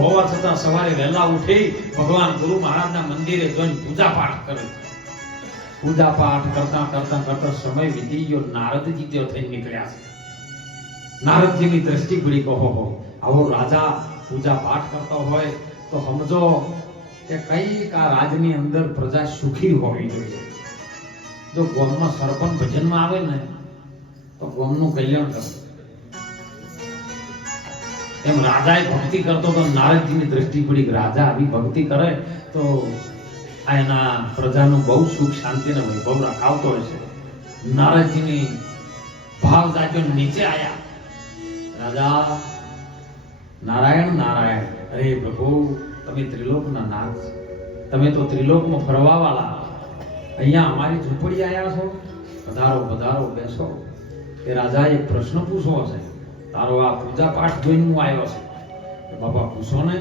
હોવા છતાં સવારે વહેલા ઉઠી ભગવાન ગુરુ મહારાજના મંદિરે જઈને પૂજા પાઠ કરે. પૂજા પાઠ કરતા સમય વીતી ગયો. નારદજી તેઓ થઈને નીકળ્યા છે. નારદજીની દ્રષ્ટિ પડી કહો આવો રાજા પૂજા પાઠ કરતો હોય તો સમજો કે કઈક આ રાજની અંદર પ્રજા સુખી હોવી જોઈએ. જો ગામમાં સરપંચ ભજનમાં આવે ને તો ગામનું કલ્યાણ કરે. એમ રાજાએ ભક્તિ કરતો તો નારદજીની દ્રષ્ટિ પડી કે રાજા આવી ભક્તિ કરે તો આ એના પ્રજાનું બહુ સુખ શાંતિ ને વૈભવ રખાવતો હોય છે. નારદજીની ભાવ જાગ્યો, નીચે આયા. રાજા નારાયણ નારાયણ. અરે પ્રભુ, તમે ત્રિલોકના નાથ, તમે તો ત્રિલોકમાં ફરવા વાળા, અહીંયા અમારી ઝૂંપડી આયા છો? પધારો પધારો, બેસો. એ રાજા એક પ્રશ્ન પૂછવો છે. તારો આ પૂજા પાઠ જોઈને હું આવ્યો છે. બાપા પૂછો ને,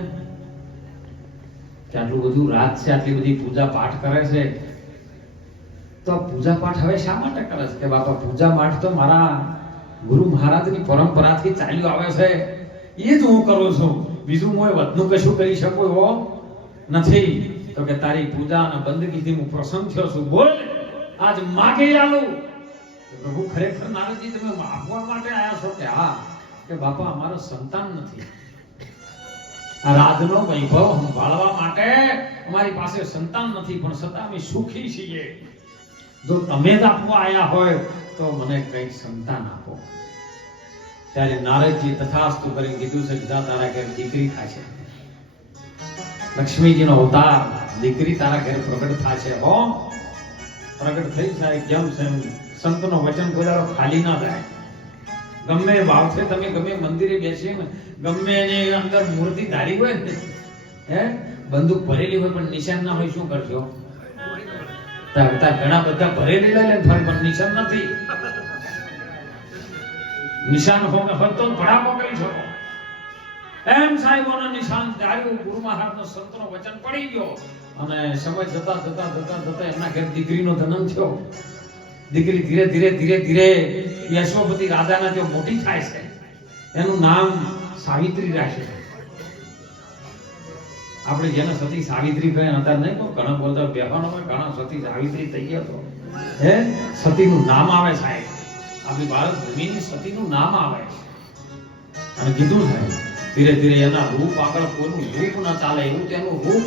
કે આટલું બધું રાત છે, આટલી બધી પૂજા પાઠ કરે છે, તો પૂજા પાઠ હવે શા માટે કરે છે? કે બાપા પૂજા પાઠ તો મારા ગુરુ મહારાજની પરંપરાથી ચાલ્યું આવે છે, એ જ હું કરું છું. બીજું હું વધનું કશું કરી શકું એવો નથી. તો કે તારી પૂજા અને બંદગીથી હું પ્રસન્ન થયો છું. બોલ, આજ માગે આલું. પ્રભુ ખરેખર નારદજી તમે માગવા માટે આયા છો? કે હા. કે બાપા અમારો સંતાન નથી, આ રાજનો વૈભવ સંભાળવા માટે અમારી પાસે સંતાન નથી, પણ છતાં અમે સુખી છીએ. જો તમે જ આપવા આયા હોય તો મને કંઈક સંતાન આપો. ત્યારે નારદજી તથાસ્તુ કરીને કીધું છે કે જા તારા ઘરે દીકરી થશે. લક્ષ્મીજીનો અવતાર, દીકરી તારા ઘરે પ્રગટ થશે. હો, પ્રગટ થઈ જાય. કેમ છે સંતનો વચન કોઈ દાડો ખાલી ના જાય. ગમે ભાવથી તમે ગમે મંદિરે બેસીએ ને, ગમે એની અંદર મૂર્તિ ધારી હોય ને, બંદૂક ભરેલી હોય પણ નિશાન ના હોય, શું કરશો? ઘણા બધા ભરેલી લઈ લે પણ નિશાન નથી. નિશાન હોય તો ભડાકો કરી શકો. એમ સાહેબોના નિશાન ધાર્યું. ગુરુ મહારાજનો સંતનો વચન પડી ગયો અને સમય જતા એમના ઘરે દીકરીનો જન્મ થયો. દીકરી ધીરે ધીરે યશોપતિ રાજાના જે મોટી થાય છે, એનું નામ સાવિત્રી રાખે. આપણે જેને સતી સાવિત્રી કહે અત્યારે નહીં, ઘણા બોલતા બેહવાનોમાં ઘણા સતી સાવિત્રી થઈ ગયા તો સતીનું નામ આવે સાહેબ. આપણી ભારત ભૂમિની સતીનું નામ આવે. અને કીધું સાહેબ ધીરે ધીરે એના રૂપ આગળ કોઈનું રૂપ ના ચાલે એવું તેનું રૂપ.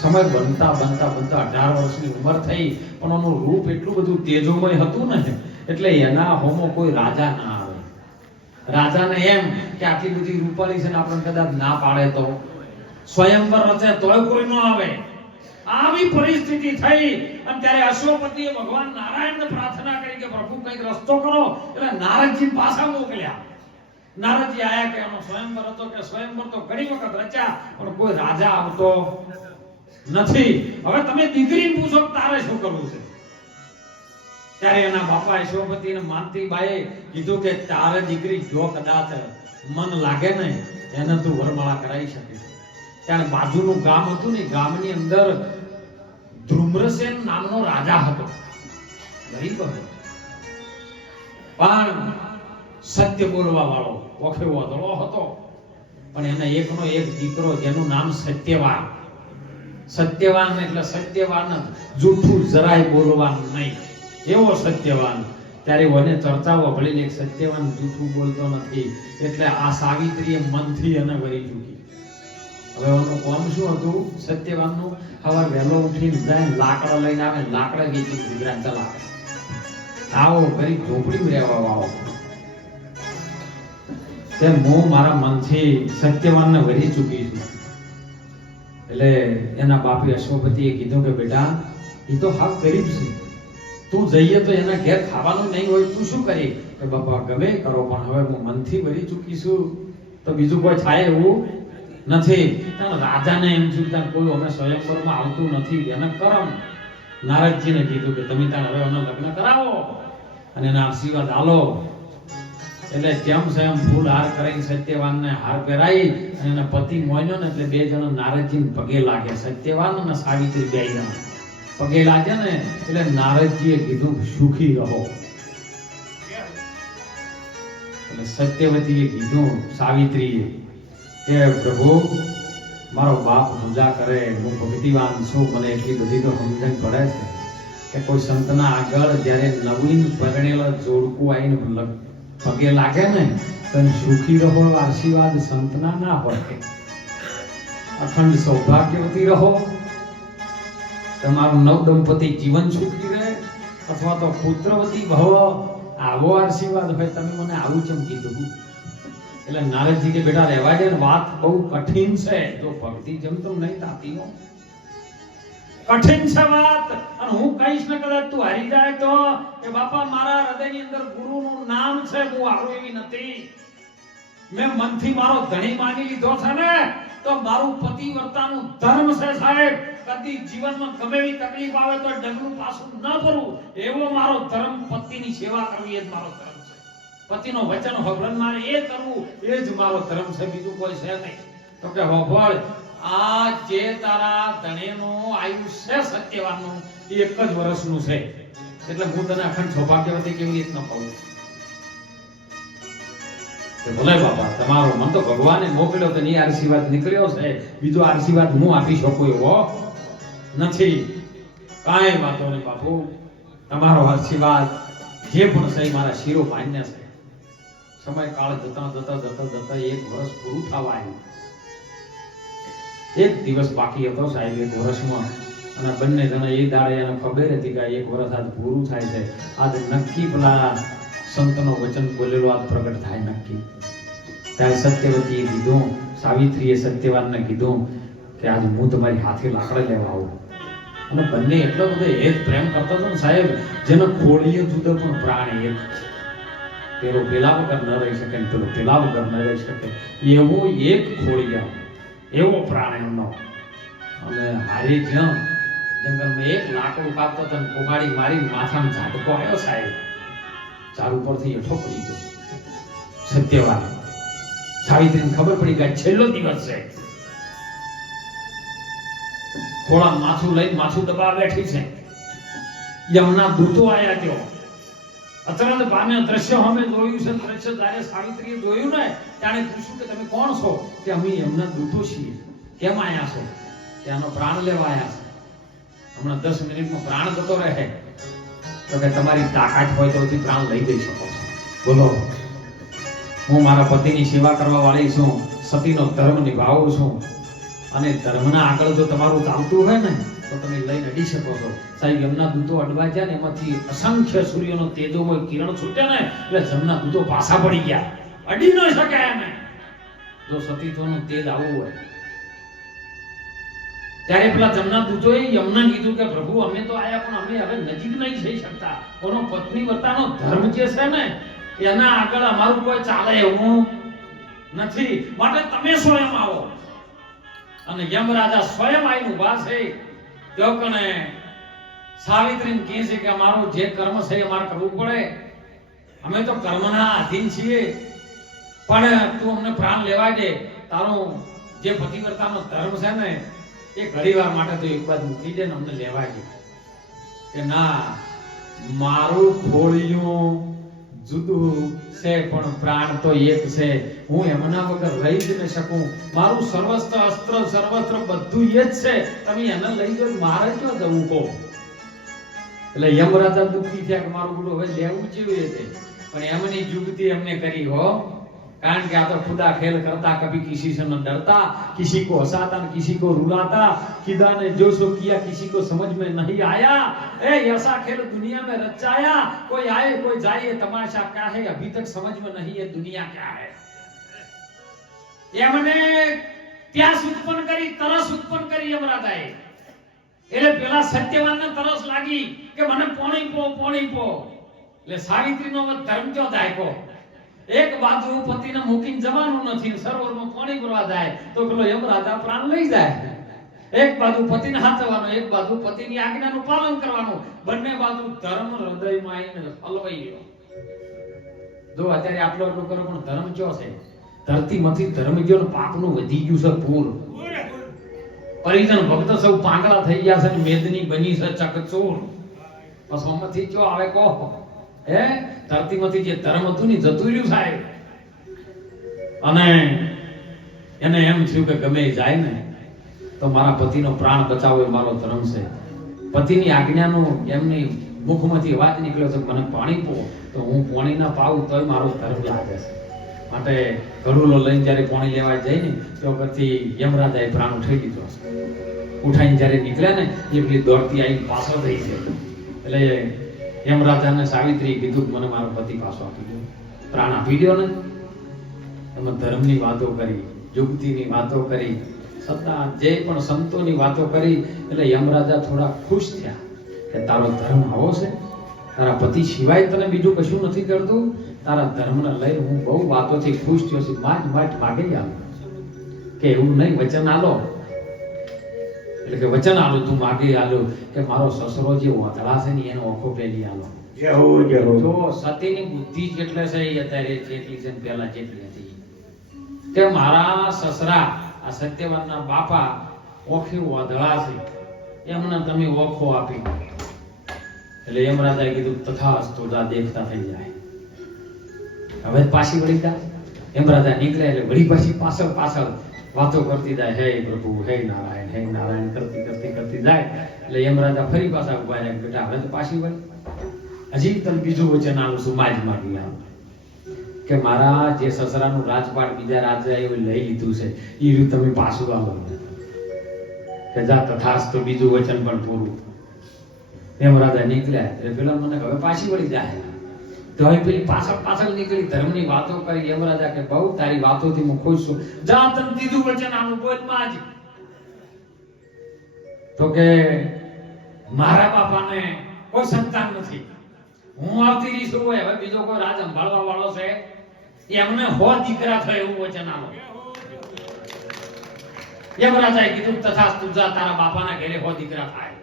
સમય બનતા 18 વર્ષની ઉંમર થઈ, પણ એનું રૂપ એટલું બધું તેજોમય હતું ને, એટલે એના હોમો કોઈ રાજા ના આવે. રાજાને એમ કે આટલી બધી રૂપાળી છે ને આપણને કદાચ ના પાડે તો સ્વયંવર રચે તોય કોઈ ન આવે. આવી પરિસ્થિતિ થઈ અને ત્યારે અશ્વપતિએ ભગવાન નારાયણને પ્રાર્થના કરી કે પ્રભુ કંઈક રસ્તો કરો. એટલે નારદજી પાછા મોકલ્યા. નારદજી આયા કે એનો સ્વયંવર હતો, કે સ્વયંવર તો ઘણી વખત રચ્યા પણ કોઈ રાજા આવતો નથી. હવે તમે દીકરી પૂછો તારે શું કરવું છે? ત્યારે એના બાપા અશ્વપતિ અને માનતીબાઈએ કીધું કે તારે દીકરી જો કદાચ મન લાગે ને એને તું વરમાળા કરાવી શકે. ત્યારે બાજુનું ગામ હતું ને, ગામની અંદર ધ્રુમ્રસેન નામનો રાજા હતો. ગરીબ હતો પણ સત્ય બોલવા વાળો, ઓખે વાદળો હતો. પણ એને એકનો એક દીકરો જેનું નામ સત્યવાન. સત્યવાન એટલે સત્યવાન, જૂઠું જરાય બોલવાનું નહીં, એવો સત્યવાન. ત્યારે મને ચર્ચાઓ ભળીને એક સત્યવાન જૂઠું બોલતો નથી, એટલે આ સાવિત્રીએ મનથી એને વરી ચૂકી. હવે એનું કામ શું હતું સત્યવાનનું? સવાર વહેલો ઉઠીને જાય, લાકડા લઈને આવે, લાકડા વેચી ગુજરાત ચલાવે. આવો ગરીબ ઝોપડીમાં રહેવા આવો. તેમ હું મારા મનથી સત્યવાનને વરી ચૂકી છું. એટલે એના બાપી અશ્વપતિએ કીધું કે બેટા એ તો હાવ ગરીબ છે, તું જઈએ તો એના ઘેર ખાવાનું નહીં હોય, તું શું કરી? કે બાપા ગમે કરો પણ હવે હું મનથી વરી ચૂકી છું તો બીજું કોઈ થાય એવું નથી. રાજાને એમ થયું કોઈ અમે સ્વયંવરમાં આવતું નથી, એને કરમ. નારદજીને કીધું કે તમે ત્યાં હવે એના લગ્ન કરાવો અને એના આશીર્વાદ આલો. એટલે જેમ સ્વયં ફૂલ હાર કરીને સત્યવાનને હાર પહેરાઈ અને એના પતિ મોન્યો ને, એટલે બે જણા નારદજીને પગે લાગે. સત્યવાન અને સાવિત્રી બે જણા પગે લાગે ને, એટલે નારદજીએ કીધું સુખી રહો. એટલે સત્યવતીએ કીધું સાવિત્રીએ કે પ્રભુ મારો બાપ પૂજા કરે, હું ભક્તિવાન છું, મને એટલી બધી તો સમજણ પડે છે કે કોઈ સંતના આગળ જ્યારે નવીન પરણેલા જોડકું આવીને પગે લાગે ને તો સુખી રહો આશીર્વાદ સંતના ના હોય. અખંડ સૌભાગ્યવતી રહો, તમારું નવ દંપતી જીવન સુખી રહે, અથવા તો પુત્રવતી ભવ, આવો આશીર્વાદ હોય. તમે મને આવું ચમ કીધું? એટલે નારદજી કે બેટા રહેવા દે, વાત બહુ કઠિન છે, જો ભક્તિ જમતમ નહીં થાતી હો, કઠિન છે વાત. અને હું કહીશ ને કદાચ તું હારી જાય તો કે બાપા મારા હૃદયની અંદર ગુરુનું નામ છે, હું હારું એવી નથી. મેં મનથી મારો ધણી માની લીધો છે ને તો મારું પતિવ્રતાનું ધર્મ છે સાહેબ. કદી જીવનમાં ગમે એવી તકલીફ આવે તો ડગલું પાછું ન ભરવું, એવો મારો ધર્મ. પતિની સેવા કરવી એ જ મારો ધર્મ છે. પતિનો વચન હોભળન મારે એ કરવું એ જ મારો ધર્મ છે, બીજું કોઈ છે નહીં. તો કે હોભળ, આ જે તારા ધણીનું આયુષ્ય સત્યવાનનું એ 1 જ વર્ષનું છે, એટલે હું તને અખંડ સૌભાગ્યવતી કેવી રીતના કહું? ભલે બાપા, તમારો મન તો ભગવાને મોકલ્યો તો એ આશીર્વાદ નીકળ્યો છે, બીજો આશીર્વાદ હું આપી શકું એવો નથી. કાંઈ વાતો નહીં બાપુ, તમારો આશીર્વાદ જે પણ છે મારા શિરો માન્ય છે. સમય કાળ જતા જતા જતા જતા 1 વર્ષ પૂરું થવા આવ્યું. 1 દિવસ બાકી હતો સાહેબ 1 વર્ષમાં, અને બંને જણા એ દાડે એને ખબર હતી કે 1 વર્ષ આજ પૂરું થાય છે. આજ નક્કી પેલા સંતનો વચન બોલેલો આજ પ્રગટ થાય નક્કી. ત્યારે સત્યવતીએ કીધું, સાવિત્રીએ સત્યવાનને કીધું કે આજ હું તમારી હાથે લાકડા લેવા આવું. અને બંને એટલો બધો હેત પ્રેમ કરતો હતો ને સાહેબ, જેનો ખોળીએ જુદો પણ પ્રાણ એક. પેલો પેલા વગર ન રહી શકે, પેલો પેલા વગર ન રહી શકે, એવો એક ખોળિયા, એવો પ્રાણ એમનો. અને હારી જ્યાં જંગલમાં એક લાકડું કાપતો હતો, કોગાડી મારી માથામાં ઝાટકો આવ્યો સાહેબ, ચાર ઉપરથી હેઠો પડી ગયો. સત્યવાન સાવિત્રીને ખબર પડી કે છેલ્લો દિવસ છે. થોડા માથું લઈ માથું દબા બેઠી છે. યમના દૂતો આયા ત્યો અચરંત પામ્યા. દ્રશ્ય અમે જોયું છે. દ્રશ્ય જ્યારે સાવિત્રીએ જોયું ને ત્યારે પૂછ્યું કે તમે કોણ છો? કે અમે એમના દૂતો છીએ. કેમ આયા છો? કે આનો પ્રાણ લેવા આયા છે, હમણાં 10 મિનિટમાં પ્રાણ જતો રહે. તો કે તમારી તાકાત હોય તો પ્રાણ લઈ જઈ શકો છો. બોલો, હું મારા પતિની સેવા કરવા વાળી છું, સતીનો ધર્મ નિભાવું છું, અને ધર્મના આગળ જો તમારું ચાલતું હોય ને તો તમે લઈને અડી શકો છો. સાહેબ એમના દૂતો અડવા ગયા ને એમાંથી અસંખ્ય સૂર્યનો તેજોમય કિરણ છૂટ્યા ને એટલે જમના દૂતો પાછા પડી ગયા, અડી ન શકાય એમ. જો સતીત્વનું તેજ આવું હોય ત્યારે પેલા જમના દૂતોએ યમને કીધું કે પ્રભુ અમે તો આયા પણ અમે હવે નજીક નહીં જઈ શકતા. કોનો પત્નીવ્રતાનો ધર્મ જે છે ને એના આગળ અમારું કોઈ ચાલે એવું નથી, માટે તમે સ્વયં આવો. અને યમરાજા સ્વયં આવીને ઊભા છે. તો કને સાવિત્રીને કહે છે કે અમારું જે કર્મ છે એ અમારે કરવું પડે, અમે તો કર્મના આધીન છીએ, પણ તું અમને પ્રાણ લેવા દે. તારો જે પતિવ્રતાનો ધર્મ છે ને એ ઘડીવાર માટે તો એક બાજુ મૂકી દે ને અમને લેવા દે. કે ના, મારું ખોળિયું જુદું છે પણ પ્રાણ તો એક છે, હું એમના વગર રહી જ ન શકું. મારું સર્વસ્ત્ર અસ્ત્ર સર્વત્ર બધું એ જ છે, તમે એને લઈ જાઓ, મારે ક્યાં જવું કહો? એટલે યમરાજા દુઃખી થયા કે મારું બધું હવે લેવું કેવી રીતે? પણ એમની જુગતી એમને કરી હો, કારણ કે આ તો ખુદા ખેલ करता, कभी किसी से न डरता, किसी को हंसाता न किसी को रुलाता, खुदा ने जो सो किया किसी को समझ में नहीं आया, ए ऐसा खेल दुनिया में रचाया, कोई आए कोई जाए तमाशा क्या है, अभी तक समझ में नहीं ये दुनिया क्या है. એમને પ્યાસ ઉત્પન્ન કરી, તરસ ઉત્પન્ન કરી યમરાજાએ. એટલે પેલા સત્યવાનને તરસ લાગી કે મને પાણી પો પાણી પો. એટલે સાવિત્રીનો ધર્મ જો દાયકો, એક બાજુ પતિને મૂકીને જવાનું નથી, સરોવરમાં પાણી ભરવા જાય તો પેલો યમરાજા પ્રાણ લઈ જાય. એક બાજુ પતિને હાચવવાનું, એક બાજુ પતિની આજ્ઞાનું પાલન કરવાનું, બંને બાજુ ધર્મ હૃદયમાં આવીને હલવાઈ ગયો. જો અત્યારે આટલો આટલો કરો પણ ધર્મ ક્યો છે? ધરતીમાંથી ધર્મ ગયો ને પાપનું વધી ગયું છે પૂર. પરિજન ભક્ત સૌ પાંગળા થઈ ગયા છે ને મેદની બની છે ચકચોર. બસ આમાંથી ક્યો આવે કહો? હે, ધરતીમાંથી જે ધર્મ હતું ને જતું રહ્યું સાહેબ. અને એને એમ થયું કે ગમે એ જાય ને તો મારા પતિનો પ્રાણ બચાવવો એ મારો ધર્મ છે. પતિની આજ્ઞાનું એમની મુખમાંથી વાત નીકળ્યો છે મને પાણી પો, તો હું પાણી ના પાવું તોય મારો ધર્મ લાગે છે. માટે ઘડુલો લઈને જ્યારે પાણી લેવા જાય ને તો પછી યમરાજાએ પ્રાણ ઉઠાવી દીધો. ઉઠાઈને જ્યારે નીકળ્યા ને એ પેલી દોડતી આવી પાછો થઈ છે. એટલે યમરાજાને સાવિત્રી કીધું મને મારો પતિ પાછો આપી દો, પ્રાણ આપી દો ને. તમે ધર્મની વાતો કરી, યુક્તિની વાતો કરી, સત્તા જે પણ સંતોની વાતો કરી, એટલે યમરાજા થોડા ખુશ થયા કે તારો ધર્મ આવો છે, તારા પતિ સિવાય તને બીજું કશું નથી કરતું, તારા ધર્મને લઈ હું બહુ વાતોથી ખુશ થયો છું, માટ માગી આલો કે એવું નહીં, વચન આલો. એટલે કે વચન આલો, તું માગી આલો કે મારો સસરો જે વાતળા છે ને એનો ઓખો પેલી આલો. જો સતીની બુદ્ધિ જેટલે છે એ અત્યારે જેટલી છે પહેલા જેટલી હતી કે મારા સસરા આ સત્યવાનના બાપા ઓખી વાદળા છે એમને તમે ઓખો આપી. એટલે યમરાજાએ કીધું તથાસ્તુ, જા દેખતા થઈ જાય. હવે પાછી વળી જા. યમરાજા નીકળે એટલે વળી પાછી પાછળ વાતો કરતી જાય, હે પ્રભુ, હે નારાયણ કરતી જાય. એટલે યમરાજા ફરી પાછા ઉભા રહ્યા, બેટા હવે તો પાછી વળી, હજી તને બીજું વચન આલું છું, માગી આવ કે મારા જે સસરાનું રાજપાટ બીજા રાજાએ લઈ લીધું છે એ રીત તમે પાછું આવો કે જા તથાસ્તુ, બીજું વચન પણ પૂરું. યમરાજા નીકળ્યા એટલે પેલા મને હવે પાછી વળી જાય. તો હવે પેલી પાછળ નીકળી ધર્મની વાતો કરી. યમરાજા કે બહુ તારી વાતોથી હું ખુશ છું, જા તને બીજું વચન આલું, બોલ માં જ. તો કે મારા બાપાને કોઈ સંતાન નથી, હું આવતી રહી છું, હવે બીજો કોઈ રાજ સંભાળવા વાળો છે, એમને 100 દીકરા થાય એવું વચન આલો. યમરાજાએ કીધું તથાસ્તુ, જા તારા બાપાના ઘરે 100 દીકરા થાય.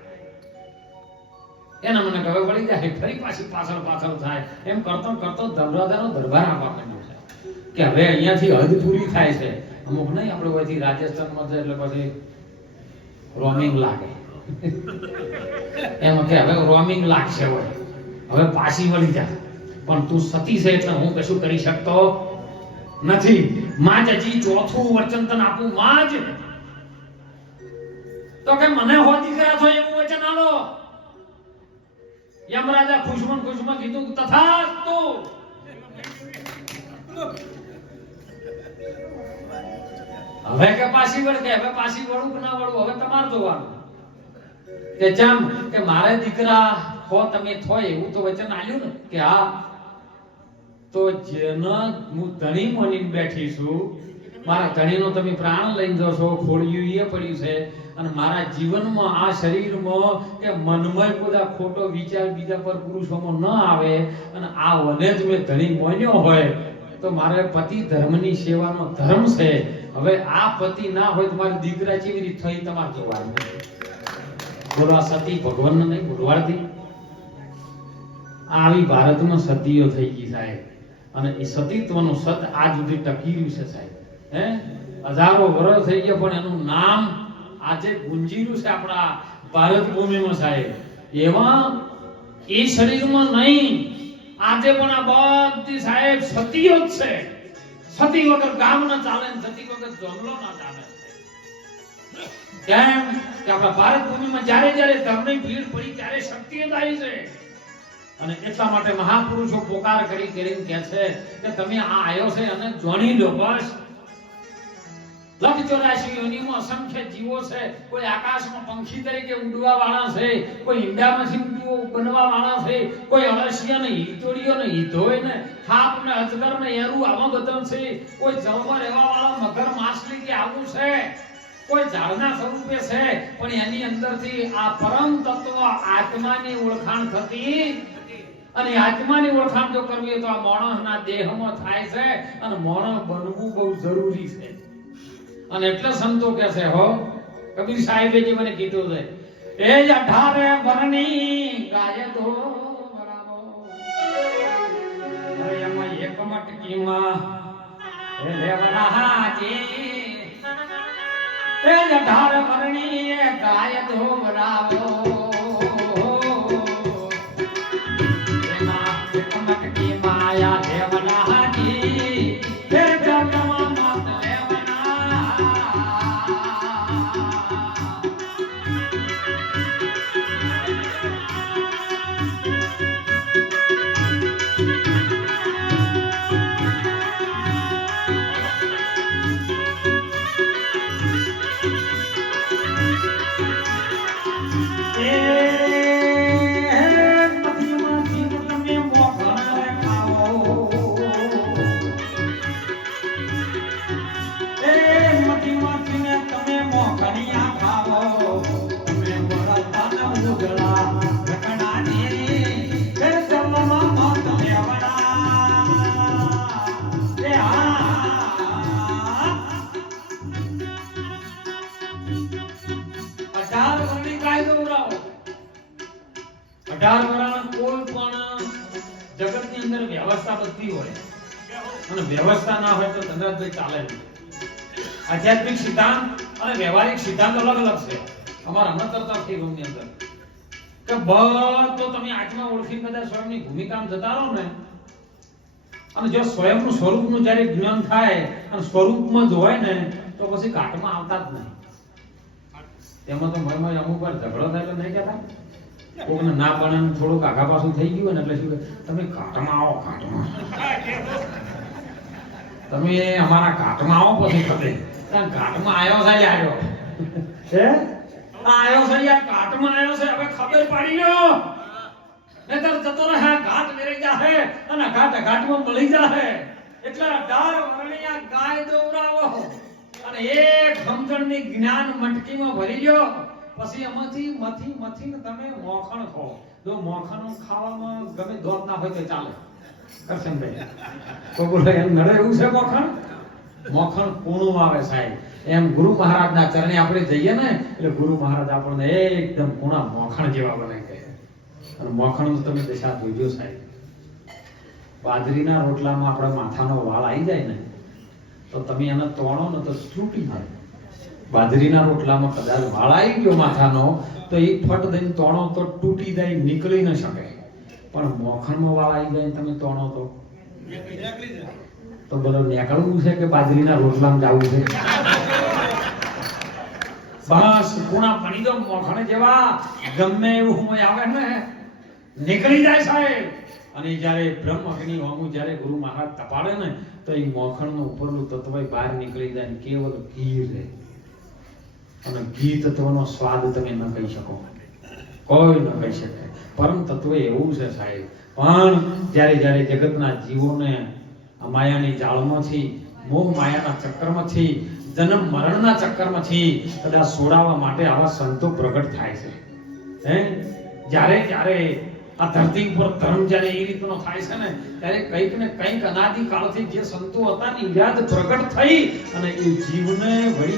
એના મને ખબર પડી જાય, ફરી પાછી પાછળ થાય. એમ કરતો ધનરાજાનો દરબાર આપવા માંડ્યો છે કે હવે અહીંયાથી હદ પૂરી થાય છે. અમુક નહીં આપણે અહીંથી રાજસ્થાનમાં જાય એટલે પછી રોમિંગ લાગે એમ કે હવે રોમિંગ લાગશે, હવે પાછી વળી જા. પણ તું સતી છે એટલે હું કશું કરી શકતો નથી. માં જ હજી ચોથું વચન તને આપું, માં જ. તો કે મને 100 દીકરા થાય એવું વચન આલો. યમરાજા ખુશમાં કીધું તથાસ્તુ. હવે કે પાછી વળ, કે હવે પાછી વળું કે ના વળું હવે તમારે જોવાનું. કે જેમ કે મારે દીકરા હો તમે થોય એવું તો વચન આલ્યું ને કે હા. તો જેનો હું ધણી માનીને બેઠી છું, મારા ધણીનો તમે પ્રાણ લઈને જશો, ખોળિયું એ પડ્યું છે, અને મારા જીવનમાં આ શરીરમાં કે મનમાં કોઈ ખોટો વિચાર બીજા પર પુરુષોમાં ન આવે, અને આ વને જ મેં ધણી માન્યો હોય તો મારે પતિ ધર્મની સેવાનો ધર્મ છે. હવે આ પતિ ના હોય તો મારા દીકરા કેવી રીતે થઈ તમારે જોવાનું. બોલવા સતી ભગવાનને નહીં ભૂલવાડતી. આવી ભારતમાં સતીઓ થઈ ગઈ સાહેબ, અને એ સતીત્વનું સત આજ સુધી ટકી રહ્યું છે સાહેબ. હજારો વર્ષ થઈ ગયા પણ એનું નામ આજે ગુંજીરું છે આપણા ભારત ભૂમિમાં સાહેબ. એવા એ શરીરમાં નહીં, આજે પણ આ બધી સાહેબ સતીઓ જ છે. સતી વગર ગામ ના ચાલે, સતી વગર જંગલો ના ચાલે. કેમ કે આપણા ભારત ભૂમિમાં જ્યારે ધર્મની ભીડ પડી ત્યારે શક્તિ આવી છે. અને એટલા માટે મહાપુરુષો પોકાર કરીને કહે છે કે તમે આ આયો છે અને જોણી લો બસ. 84 યોનિમાં અસંખ્ય જીવો છે. કોઈ આકાશમાં પંખી તરીકે ઉડવા વાળા છે, કોઈ ઈંડામાંથી બનવા વાળા છે, કોઈ અળસિયા ને હિતોડીઓ ને હિધોય ને સાપ ને અજગર ને એરું આવા બધા છે, કોઈ જળમાં રહેવા વાળા મગર માછલી કે આવું છે, કોઈ ઝાડના સ્વરૂપે છે. પણ એની અંદરથી આ પરમ તત્વ આત્માની ઓળખાણ થતી, અને આત્માની ઓળખાણ જો કરવી હોય તો આ માણસના દેહમાં થાય છે, અને માણસ બનવું બહુ જરૂરી છે. અને એટલે સંતો કહે છે હો, કબીર સાહેબે જે મને કીધું છે, એ જ 18 વર્ષની ગાય તો બરાબર, અરે એમાં એક મટકીમાં એ લેવના હાજી, એ જ 18 વર્ષની ગાય તો બરાબર, એમાં એક મટકીમાં આયા લેવના હાજી, એ જગમાં મત લેવના 18 વર્ષની કાયદો ઉડાવો. 18 વર્ષના કોઈ પણ જગતની અંદર વ્યવસ્થા બધી હોય અને વ્યવસ્થા ના હોય તો ધનરાજભાઈ ચાલે નહીં. આધ્યાત્મિક સિદ્ધાંત અને વ્યવહારિક સિદ્ધાંત અલગ અલગ છે. અમારા હમણાં ચર્ચા થઈ રૂમની અંદર કે બધો તમે આત્મા ઓળખી કદાચ સ્વયંની ભૂમિકામાં જતા રહો ને, અને જો સ્વયંનું સ્વરૂપનું જ્યારે જ્ઞાન થાય અને સ્વરૂપમાં જ હોય ને તો પછી ઘાટમાં આવતા જ નહીં. તેમાં તો મય અમુક વાર ઝઘડો થાય એટલે નહીં કહેતા કોકને ના પડે ને થોડુંક આઘા પાછું થઈ ગયું ને એટલે શું કહે, તમે ઘાટમાં આવો, ઘાટમાં તમે અમારા ઘાટમાં આવો પછી ખબર ઘાટમાં આવ્યો છે આવ્યો હે આવ્યો છે યાર, ઘાટમાં આવ્યો છે, હવે ખબર પાડી લો નહીતર જતો રહે ઘાટ મેરી જાહે અને ઘાટમાં મળી જાહે. એટલે 18 વર્ષની આ ગાય દોરાવો અને એક સમજણની જ્ઞાન મટકીમાં ભરી લ્યો, પછી એમાંથી મથી તમે મોખણ ખાઓ. જો મોખણ ખાવામાં ગમે દોત ના હોય તો ચાલે. કરશનભાઈ કોઈ બોલે એમ નડે એવું છે મોખણ? મોખણ કોણું આવે સાહેબ. એમ ગુરુ મહારાજના ચરણે આપણે જઈએ ને એટલે ગુરુ મહારાજ આપણને એકદમ કોણા મોખણ જેવા બનાવી દે. અને મોખણનું તમે દશા જોજો સાહેબ. બાજરીના રોટલામાં આપણા માથાનો વાળ આવી જાય ને તો તમે એને તોણો ને તો તૂટી જાય. બાજરીના રોટલામાં કદાચ વાળ આવી ગયો માથાનો તો એ ફટ દઈને તોણો તો તૂટી જાય, નીકળી ન શકે. પણ મોખણમાં વાળ આવી જાય તમે તોણો તો બોલો નીકળવું છે કે બાજરીના રોટલામાં જવું છે? બસ કોણા પડી દો મોખણ જેવા ગમે એવું હું આવે ને નીકળી જાય સાહેબ. અને જ્યારે બ્રહ્મ અગ્નિ હોમું જ્યારે ગુરુ મહારાજ તપાડે ને તો એ મોખણનું ઉપરનું તત્વ બહાર નીકળી જાય ને કેવલ ઘી રહે. અને ઘી તત્વનો સ્વાદ તમે ન કહી શકો, કોઈ ન કહી શકે. પરમ તત્વ એવું છે સાહેબ. પણ જ્યારે જગતના જીવોને માયાની જાળમાંથી, મોહ માયાના ચક્કરમાંથી, જન્મ મરણના ચક્કરમાંથી કદાચ છોડાવવા માટે આવા સંતો પ્રગટ થાય છે. જ્યારે આ ધરતી ઉપર ધર્મ જ્યારે એ રીતનો થાય છે ને ત્યારે કંઈક ને કંઈક અનાદિ કાળથી જે સંતો હતા ને યાદ પ્રગટ થઈ અને એ જીવને વળી